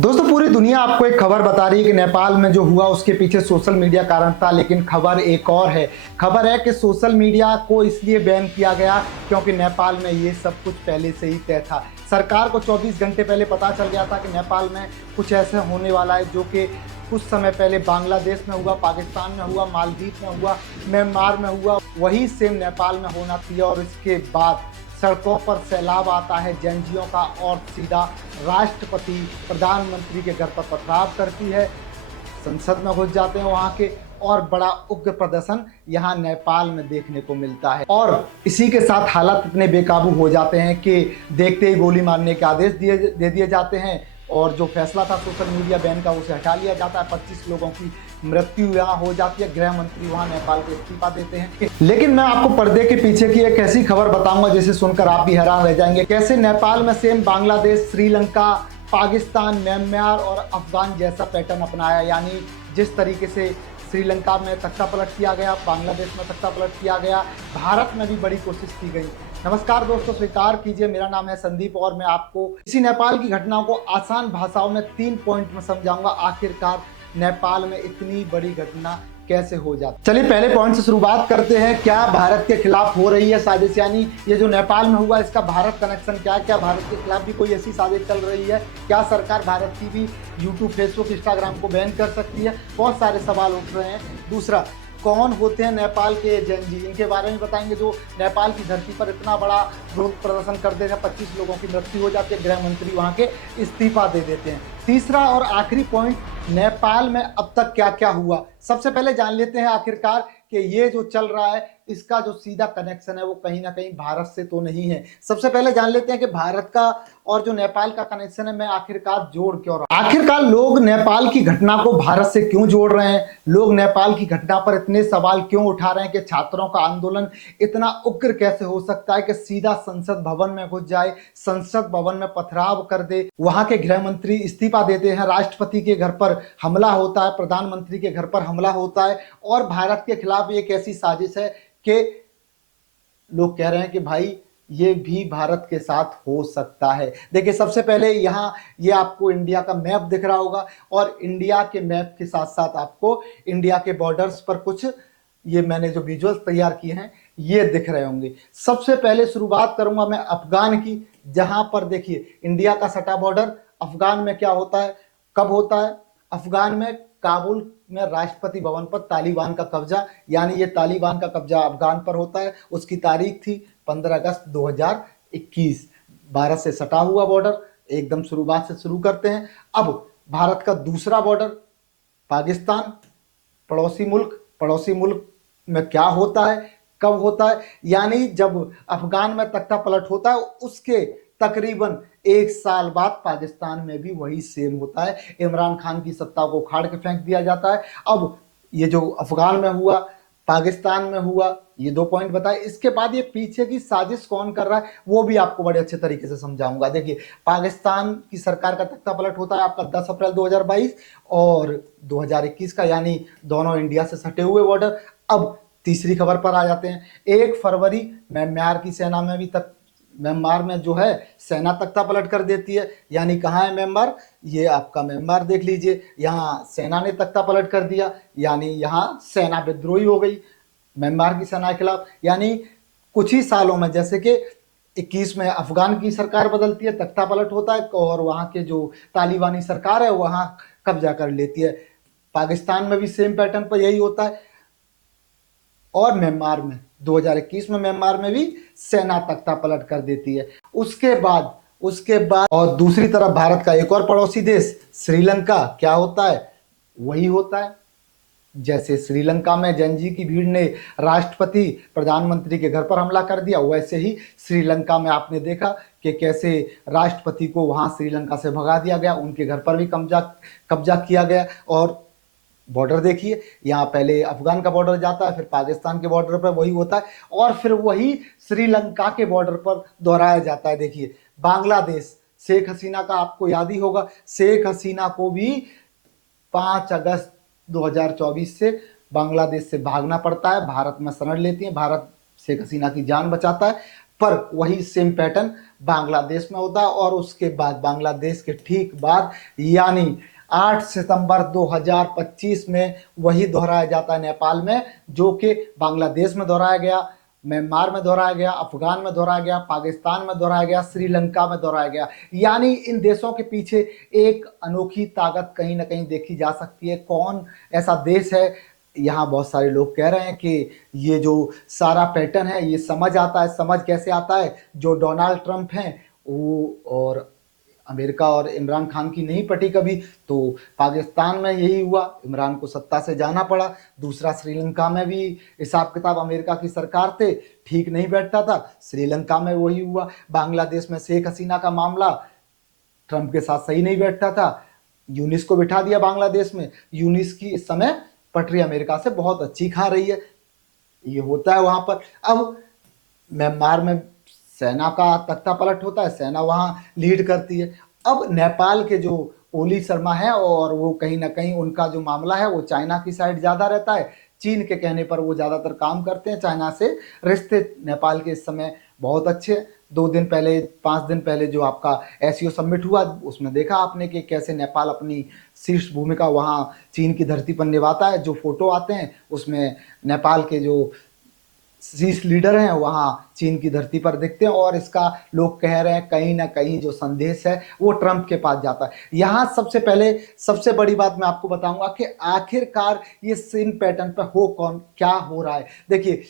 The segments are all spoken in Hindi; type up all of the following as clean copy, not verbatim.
दोस्तों पूरी दुनिया आपको एक खबर बता रही है कि नेपाल में जो हुआ उसके पीछे सोशल मीडिया कारण था, लेकिन खबर एक और है। खबर है कि सोशल मीडिया को इसलिए बैन किया गया क्योंकि नेपाल में ये सब कुछ पहले से ही तय था। सरकार को 24 घंटे पहले पता चल गया था कि नेपाल में कुछ ऐसे होने वाला है जो कि कुछ समय पहले बांग्लादेश में हुआ, पाकिस्तान में हुआ, मालदीव में हुआ, म्यांमार में हुआ, वही सेम नेपाल में होना चाहिए। और इसके बाद सड़कों पर सैलाब आता है जंजियों का और सीधा राष्ट्रपति प्रधानमंत्री के घर पर पथराव करती है, संसद में घुस जाते हैं वहां के, और बड़ा उग्र प्रदर्शन यहाँ नेपाल में देखने को मिलता है। और इसी के साथ हालात इतने बेकाबू हो जाते हैं कि देखते ही गोली मारने के आदेश दे दिए जाते हैं और जो फैसला था सोशल मीडिया बैन का उसे हटा लिया जाता है। 25 लोगों की मृत्यु यहाँ हो जाती है। गृह मंत्री वहाँ नेपाल को इस्तीफा देते हैं। लेकिन मैं आपको पर्दे के पीछे की एक ऐसी खबर बताऊंगा जिसे सुनकर आप भी हैरान रह जाएंगे, कैसे नेपाल में सेम बांग्लादेश, श्रीलंका, पाकिस्तान, म्यांमार और अफगान जैसा पैटर्न अपनाया। यानी जिस तरीके से श्रीलंका में तख्ता पलट किया गया, बांग्लादेश में तख्ता पलट किया गया, भारत में भी बड़ी कोशिश की गई। नमस्कार दोस्तों, स्वीकार कीजिए, मेरा नाम है संदीप और मैं आपको इसी नेपाल की घटनाओं को आसान भाषाओं में 3 पॉइंट में समझाऊंगा। आखिरकार नेपाल में इतनी बड़ी घटना कैसे हो जाती। चलिए पहले पॉइंट से शुरुआत करते हैं। क्या भारत के खिलाफ हो रही है साजिश? यानी ये जो नेपाल में हुआ इसका भारत कनेक्शन क्या है? क्या भारत के खिलाफ भी कोई ऐसी साजिश चल रही है? क्या सरकार भारत की भी यूट्यूब, फेसबुक, इंस्टाग्राम को बैन कर सकती है? बहुत सारे सवाल उठ रहे हैं। दूसरा, कौन होते हैं नेपाल के एजेंजी, इनके बारे में बताएंगे जो नेपाल की धरती पर इतना बड़ा विरोध प्रदर्शन कर देते हैं। 25 लोगों की मृत्यु हो जाती है, गृह मंत्री वहाँ के इस्तीफा दे देते हैं। तीसरा और आखिरी पॉइंट, नेपाल में अब तक क्या क्या हुआ। सबसे पहले जान लेते हैं आखिरकार कि ये जो चल रहा है इसका जो सीधा कनेक्शन है वो कहीं ना कहीं भारत से तो नहीं है। सबसे पहले जान लेते हैं कि भारत का और जो नेपाल का कनेक्शन है मैं आखिरकार जोड़ क्यों रहा हूं। आखिरकार लोग नेपाल की घटना को भारत से क्यों जोड़ रहे हैं? लोग नेपाल की घटना पर इतने सवाल क्यों उठा रहे हैं कि छात्रों का आंदोलन इतना उग्र कैसे हो सकता है कि सीधा संसद भवन में घुस जाए, संसद भवन में पथराव कर दे, वहां के गृह मंत्री इस्तीफा देते हैं, राष्ट्रपति के घर पर हमला होता है, प्रधानमंत्री के घर पर हमला होता है और भारत के खिलाफ एक ऐसी साजिश है कि लोग कह रहे हैं कि भाई ये भी भारत के साथ हो सकता है। देखिए सबसे पहले यहाँ ये आपको इंडिया का मैप दिख रहा होगा और इंडिया के मैप के साथ साथ आपको इंडिया के बॉर्डर्स पर कुछ ये मैंने जो विजुअल्स तैयार किए हैं ये दिख रहे होंगे। सबसे पहले शुरुआत करूंगा मैं अफगान की, जहां पर देखिए इंडिया का सटा बॉर्डर। अफगान में क्या होता है, कब होता है? अफगान में काबुल में राष्ट्रपति भवन पर तालिबान का कब्जा, यानी ये तालिबान का कब्जा अफगान पर होता है। उसकी तारीख थी 15 अगस्त 2021। भारत से सटा हुआ बॉर्डर, एकदम शुरुआत से शुरू करते हैं। अब भारत का दूसरा बॉर्डर पाकिस्तान, पड़ोसी मुल्क में क्या होता है, कब होता है? यानी जब अफगान में तख्ता पलट होता है उसके तकरीबन 1 साल बाद पाकिस्तान में भी वही सेम होता है। इमरान खान की सत्ता को उखाड़ के फेंक दिया जाता है। अब ये जो अफगान में हुआ, पाकिस्तान में हुआ, ये 2 पॉइंट बताए। इसके बाद ये पीछे की साजिश कौन कर रहा है वो भी आपको बड़े अच्छे तरीके से समझाऊंगा। देखिए पाकिस्तान की सरकार का तख्ता पलट होता है आपका 10 अप्रैल 2022 और 2021 का, यानी दोनों इंडिया से सटे हुए बॉर्डर। अब तीसरी खबर पर आ जाते हैं। 1 फरवरी म्यांमार की सेना में भी तक म्यांमार में जो है सेना तख्ता पलट कर देती है। यानी कहाँ है म्यांमार? ये आपका म्यांमार देख लीजिए, यहाँ सेना ने तख्ता पलट कर दिया, यानी यहाँ सेना विद्रोही हो गई म्यांमार की सेना के खिलाफ। यानी कुछ ही सालों में, जैसे कि 21 में अफगान की सरकार बदलती है, तख्ता पलट होता है और वहाँ के जो तालिबानी सरकार है वहाँ कब्जा कर लेती है। पाकिस्तान में भी सेम पैटर्न पर यही होता है और म्यांमार में 2021 में म्यांमार में भी सेना तख्ता पलट कर देती है। उसके बाद और दूसरी तरफ भारत का एक और पड़ोसी देश श्रीलंका, क्या होता है? वही होता है। जैसे श्रीलंका में जंजी की भीड़ ने राष्ट्रपति, प्रधानमंत्री के घर पर हमला कर दिया, वैसे ही श्रीलंका में आपने देखा कि कैसे राष्ट्रपति को वहां श्रीलंका से भगा दिया गया, उनके घर पर भी कब्जा किया गया। और बॉर्डर देखिए, यहाँ पहले अफगान का बॉर्डर जाता है, फिर पाकिस्तान के बॉर्डर पर वही होता है और फिर वही श्रीलंका के बॉर्डर पर दोहराया जाता है। देखिए बांग्लादेश, शेख हसीना का आपको याद ही होगा, शेख हसीना को भी 5 अगस्त 2024 से बांग्लादेश से भागना पड़ता है, भारत में शरण लेती है, भारत शेख हसीना की जान बचाता है। पर वही सेम पैटर्न बांग्लादेश में होता है और उसके बाद बांग्लादेश के ठीक बाद यानी 8 सितंबर 2025 में वही दोहराया जाता है नेपाल में, जो कि बांग्लादेश में दोहराया गया, म्यांमार में दोहराया गया, अफगान में दोहराया गया, पाकिस्तान में दोहराया गया, श्रीलंका में दोहराया गया। यानी इन देशों के पीछे एक अनोखी ताकत कहीं ना कहीं देखी जा सकती है। कौन ऐसा देश है? यहाँ बहुत सारे लोग कह रहे हैं कि ये जो सारा पैटर्न है ये समझ आता है। समझ कैसे आता है? जो डोनाल्ड ट्रंप हैं वो और अमेरिका और इमरान खान की नहीं पटी कभी, तो पाकिस्तान में यही हुआ, इमरान को सत्ता से जाना पड़ा। दूसरा, श्रीलंका में भी हिसाब किताब अमेरिका की सरकार थे, ठीक नहीं बैठता था, श्रीलंका में वही हुआ। बांग्लादेश में शेख हसीना का मामला ट्रंप के साथ सही नहीं बैठता था, यूनिस को बिठा दिया बांग्लादेश में। यूनिस की इस समय पटरी अमेरिका से बहुत अच्छी खा रही है, ये होता है वहां पर। अब म्यांमार में सेना का तख्ता पलट होता है, सेना वहां लीड करती है। अब नेपाल के जो ओली शर्मा है और वो कहीं ना कहीं उनका जो मामला है वो चाइना की साइड ज्यादा रहता है। चीन के कहने पर वो ज्यादातर काम करते हैं चाइना से। रिश्ते नेपाल के इस समय बहुत अच्छे हैं। 2 दिन पहले 5 दिन पहले जो आपका एससीओ समिट हुआ उसमें देखा आपने कि कैसे नेपाल अपनी शीर्ष भूमिका वहां चीन की धरती पर निभाता है। जो फोटो आते हैं उसमें नेपाल के जो शीर्ष लीडर हैं वहां चीन की धरती पर दिखते हैं और इसका लोग कह रहे हैं कहीं ना कहीं जो संदेश है वो ट्रंप के पास जाता है। यहां सबसे पहले सबसे बड़ी बात मैं आपको बताऊंगा कि आखिरकार ये सेम पैटर्न पर हो कौन, क्या हो रहा है। देखिए,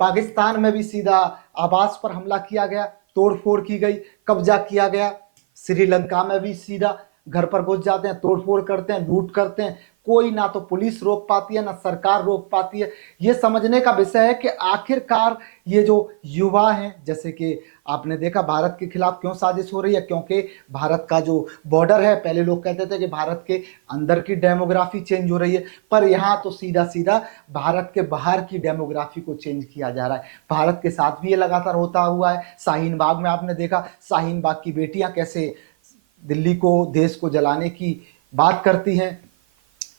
पाकिस्तान में भी सीधा आवास पर हमला किया गया, तोड़फोड़ की गई, कब्जा किया गया। श्रीलंका में भी सीधा घर पर घुस जाते हैं, तोड़फोड़ करते हैं, लूट करते हैं। कोई ना तो पुलिस रोक पाती है ना सरकार रोक पाती है। ये समझने का विषय है कि आखिरकार ये जो युवा हैं, जैसे कि आपने देखा भारत के खिलाफ क्यों साजिश हो रही है, क्योंकि भारत का जो बॉर्डर है, पहले लोग कहते थे कि भारत के अंदर की डेमोग्राफी चेंज हो रही है, पर यहाँ तो सीधा सीधा भारत के बाहर की डेमोग्राफी को चेंज किया जा रहा है। भारत के साथ भी ये लगातार होता हुआ है। शाहीन बाग में आपने देखा, शाहीन बाग की बेटियां कैसे दिल्ली को, देश को जलाने की बात करती हैं।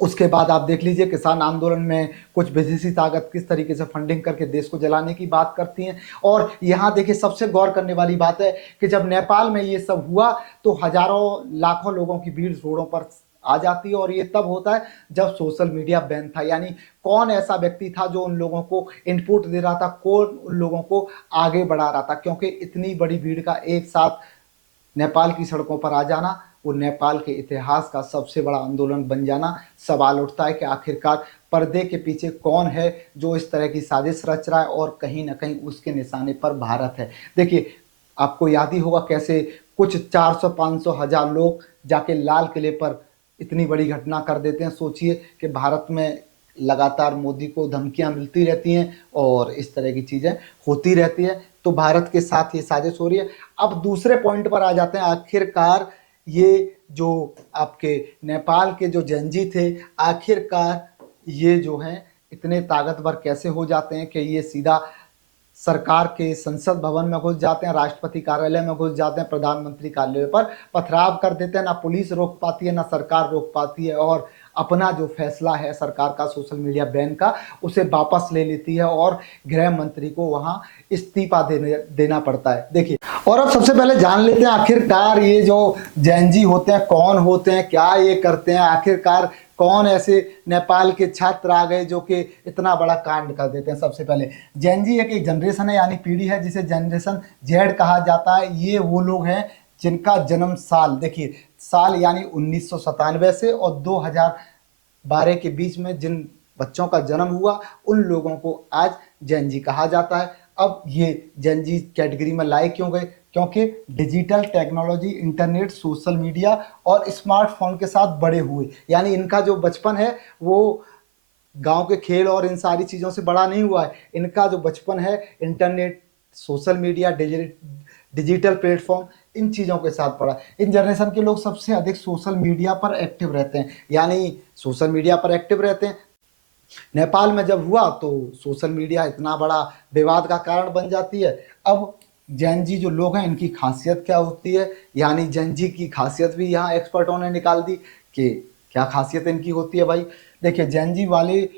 उसके बाद आप देख लीजिए किसान आंदोलन में कुछ विदेशी ताकत किस तरीके से फंडिंग करके देश को जलाने की बात करती हैं। और यहाँ देखिए सबसे गौर करने वाली बात है कि जब नेपाल में ये सब हुआ तो हजारों लाखों लोगों की भीड़ रोडों पर आ जाती है और ये तब होता है जब सोशल मीडिया बैन था। यानी कौन ऐसा व्यक्ति था जो उन लोगों को इनपुट दे रहा था, कौन उन लोगों को आगे बढ़ा रहा था, क्योंकि इतनी बड़ी भीड़ का एक साथ नेपाल की सड़कों पर आ जाना, वो नेपाल के इतिहास का सबसे बड़ा आंदोलन बन जाना। सवाल उठता है कि आखिरकार पर्दे के पीछे कौन है जो इस तरह की साजिश रच रहा है और कहीं ना कहीं उसके निशाने पर भारत है। देखिए, आपको याद ही होगा कैसे कुछ 400-500 हजार लोग जाके लाल किले पर इतनी बड़ी घटना कर देते हैं। सोचिए कि भारत में लगातार मोदी को धमकियां मिलती रहती हैं और इस तरह की चीजें होती रहती है, तो भारत के साथ ये साजिश हो रही है। अब दूसरे पॉइंट पर आ जाते हैं। आखिरकार ये जो आपके नेपाल के जो जंजी थे, आखिरकार ये जो हैं इतने ताकतवर कैसे हो जाते हैं कि ये सीधा सरकार के संसद भवन में घुस जाते हैं, राष्ट्रपति कार्यालय में घुस जाते हैं, प्रधानमंत्री कार्यालय पर पथराव कर देते हैं। ना पुलिस रोक पाती है ना सरकार रोक पाती है और अपना जो फैसला है सरकार का सोशल मीडिया बैन का उसे वापस ले लेती है और गृह मंत्री को वहां इस्तीफा देना पड़ता है। देखिए, और अब सबसे पहले जान लेते हैं आखिरकार ये जो जैनजी होते हैं कौन होते हैं, क्या ये करते हैं, आखिरकार कौन ऐसे नेपाल के छात्र आ गए जो कि इतना बड़ा कांड कर देते हैं। सबसे पहले जैनजी एक जनरेशन है, यानी पीढ़ी है जिसे जनरेशन जेड कहा जाता है। ये वो लोग हैं जिनका जन्म साल, देखिए साल यानी 1997 से और 2012 के बीच में जिन बच्चों का जन्म हुआ उन लोगों को आज जैनजी कहा जाता है। अब ये जैनजी कैटेगरी में लाए क्यों गए? क्योंकि digital technology, internet, social media और स्मार्टफोन के साथ बड़े हुए। यानी इनका जो बचपन है वो गांव के खेल और इन सारी चीज़ों से बड़ा नहीं हुआ है। इनका जो बचपन है internet, social media, digital platform, इन चीज़ों के साथ पड़ा। इन जनरेशन के लोग सबसे अधिक सोशल मीडिया पर एक्टिव रहते हैं, यानी सोशल मीडिया पर एक्टिव रहते हैं। नेपाल में जब हुआ तो सोशल मीडिया इतना बड़ा विवाद का कारण बन जाती है। अब जैनजी जो लोग हैं इनकी खासियत क्या होती है, यानी जैनजी की खासियत भी यहाँ एक्सपर्टों ने निकाल दी कि क्या खासियत इनकी होती है। भाई देखिए, जैनजी वाले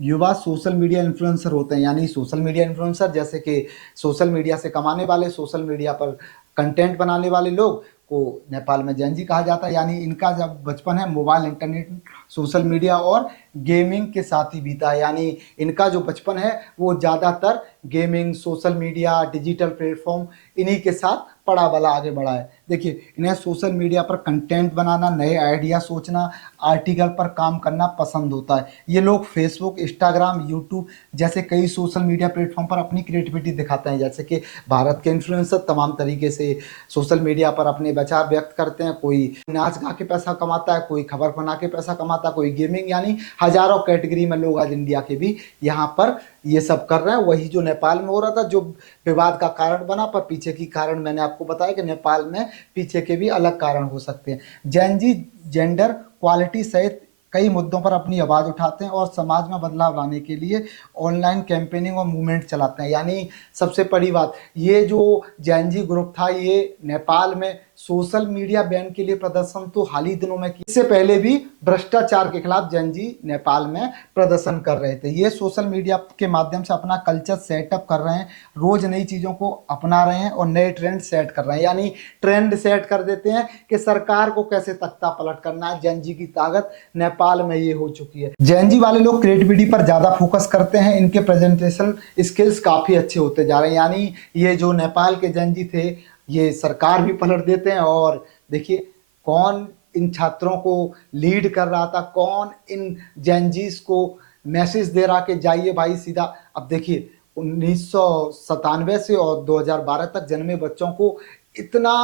युवा सोशल मीडिया इन्फ्लुएंसर होते हैं, यानी सोशल मीडिया इन्फ्लुएंसर जैसे कि सोशल मीडिया से कमाने वाले, सोशल मीडिया पर कंटेंट बनाने वाले लोग को नेपाल में जेनजी कहा जाता है। यानी इनका जब बचपन है मोबाइल, इंटरनेट, सोशल मीडिया और गेमिंग के साथ ही बीता है। यानी इनका जो बचपन है वो ज़्यादातर gaming, social media, digital platform इन्हीं के साथ पड़ा बला आगे बढ़ा है। देखिए, इन्हें सोशल मीडिया पर कंटेंट बनाना, नए आइडिया सोचना, आर्टिकल पर काम करना पसंद होता है। ये लोग फेसबुक, इंस्टाग्राम, यूट्यूब जैसे कई सोशल मीडिया प्लेटफॉर्म पर अपनी क्रिएटिविटी दिखाते हैं। जैसे कि भारत के इन्फ्लुएंसर तमाम तरीके से सोशल मीडिया पर अपने विचार व्यक्त करते हैं। कोई नाच गा के पैसा कमाता है, कोई खबर बना के पैसा कमाता है, कोई गेमिंग, यानी हजारों कैटेगरी में लोग आज इंडिया के भी यहाँ पर ये सब कर रहे हैं। वही जो नेपाल में हो रहा था, जो विवाद का कारण बना, पर पीछे की कारण मैंने आपको बताया कि नेपाल में पीछे के भी अलग कारण हो सकते हैं। जेनजी जेंडर क्वालिटी सहित कई मुद्दों पर अपनी आवाज़ उठाते हैं और समाज में बदलाव लाने के लिए ऑनलाइन कैंपेनिंग और मूवमेंट चलाते हैं। यानी सबसे बड़ी बात, ये जो जेनजी ग्रुप था ये नेपाल में सोशल मीडिया बैन के लिए प्रदर्शन तो हाल ही दिनों में किया। इससे पहले भी भ्रष्टाचार के खिलाफ जेनजी नेपाल में प्रदर्शन कर रहे थे। ये सोशल मीडिया के माध्यम से अपना कल्चर सेटअप कर रहे हैं, रोज नई चीज़ों को अपना रहे हैं और नए ट्रेंड सेट कर रहे हैं। यानी ट्रेंड सेट कर देते हैं कि सरकार को कैसे तख्ता पलट करना है। जेनजी की ताकत नेपाल में ये हो चुकी है। जेनजी वाले लोग क्रिएटिविटी पर ज़्यादा फोकस करते हैं, इनके प्रेजेंटेशन स्किल्स काफ़ी अच्छे होते जा रहे हैं। यानी ये जो नेपाल के जेनजी थे ये सरकार भी पलट देते हैं। और देखिए, कौन इन छात्रों को लीड कर रहा था, कौन इन जेनजीज को मैसेज दे रहा कि जाइए भाई सीधा। अब देखिए, 1997 से और 2012 तक जन्मे बच्चों को इतना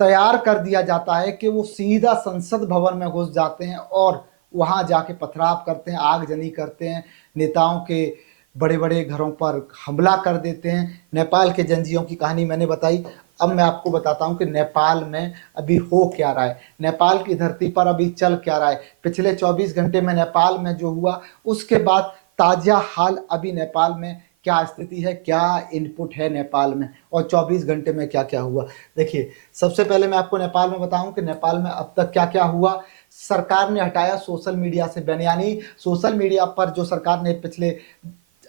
तैयार कर दिया जाता है कि वो सीधा संसद भवन में घुस जाते हैं और वहां जाके पथराव करते हैं, आगजनी करते हैं, नेताओं के बड़े बड़े घरों पर हमला कर देते हैं। नेपाल के जेनजियों की कहानी मैंने बताई। अब मैं आपको बताता हूं कि नेपाल में अभी हो क्या रहा है, नेपाल की धरती पर अभी चल क्या रहा है। पिछले 24 घंटे में नेपाल में जो हुआ, उसके बाद ताजा हाल अभी नेपाल में क्या स्थिति है, क्या इनपुट है नेपाल में, और 24 घंटे में क्या क्या हुआ। देखिए, सबसे पहले मैं आपको नेपाल में बताऊं कि नेपाल में अब तक क्या क्या हुआ। सरकार ने हटाया सोशल मीडिया से बैन। यानी सोशल मीडिया पर जो सरकार ने पिछले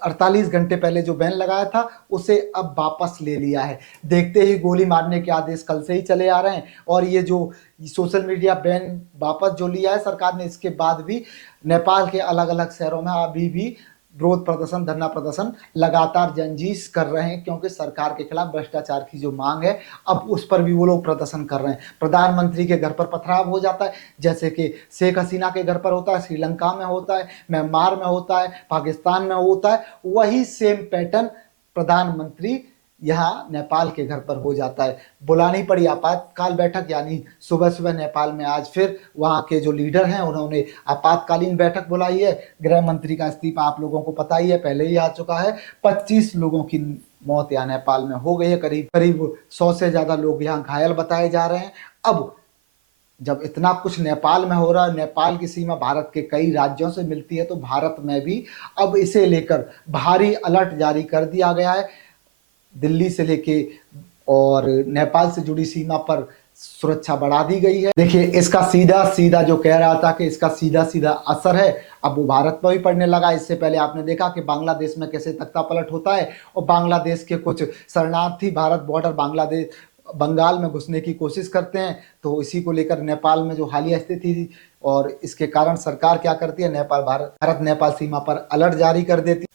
48 घंटे पहले जो बैन लगाया था उसे अब वापस ले लिया है। देखते ही गोली मारने के आदेश कल से ही चले आ रहे हैं। और ये जो सोशल मीडिया बैन वापस जो लिया है सरकार ने, इसके बाद भी नेपाल के अलग अलग शहरों में अभी भी विरोध प्रदर्शन, धरना प्रदर्शन लगातार जेनजीज कर रहे हैं, क्योंकि सरकार के खिलाफ भ्रष्टाचार की जो मांग है अब उस पर भी वो लोग प्रदर्शन कर रहे हैं। प्रधानमंत्री के घर पर पथराव हो जाता है, जैसे कि शेख हसीना के घर पर होता है, श्रीलंका में होता है, म्यांमार में होता है, पाकिस्तान में होता है। वही सेम पैटर्न प्रधानमंत्री यहाँ नेपाल के घर पर हो जाता है। बुलानी पड़ी आपातकाल बैठक, यानी सुबह सुबह नेपाल में आज फिर वहाँ के जो लीडर हैं उन्होंने आपातकालीन बैठक बुलाई है। गृह मंत्री का इस्तीफा आप लोगों को पता ही है, पहले ही आ चुका है। 25 लोगों की मौत यहाँ नेपाल में हो गई है, करीब करीब 100 से ज़्यादा लोग यहाँ घायल बताए जा रहे हैं। अब जब इतना कुछ नेपाल में हो रहा है, नेपाल की सीमा भारत के कई राज्यों से मिलती है, तो भारत में भी अब इसे लेकर भारी अलर्ट जारी कर दिया गया है। दिल्ली से लेके और नेपाल से जुड़ी सीमा पर सुरक्षा बढ़ा दी गई है। देखिए, इसका सीधा सीधा जो कह रहा था कि इसका सीधा सीधा असर है, अब वो भारत पर भी पड़ने लगा। इससे पहले आपने देखा कि बांग्लादेश में कैसे तख्ता पलट होता है और बांग्लादेश के कुछ शरणार्थी भारत बॉर्डर बांग्लादेश बंगाल में घुसने की कोशिश करते हैं। तो इसी को लेकर नेपाल में जो हालिया स्थिति थी और इसके कारण सरकार क्या करती है, भारत नेपाल सीमा पर अलर्ट जारी कर देती है।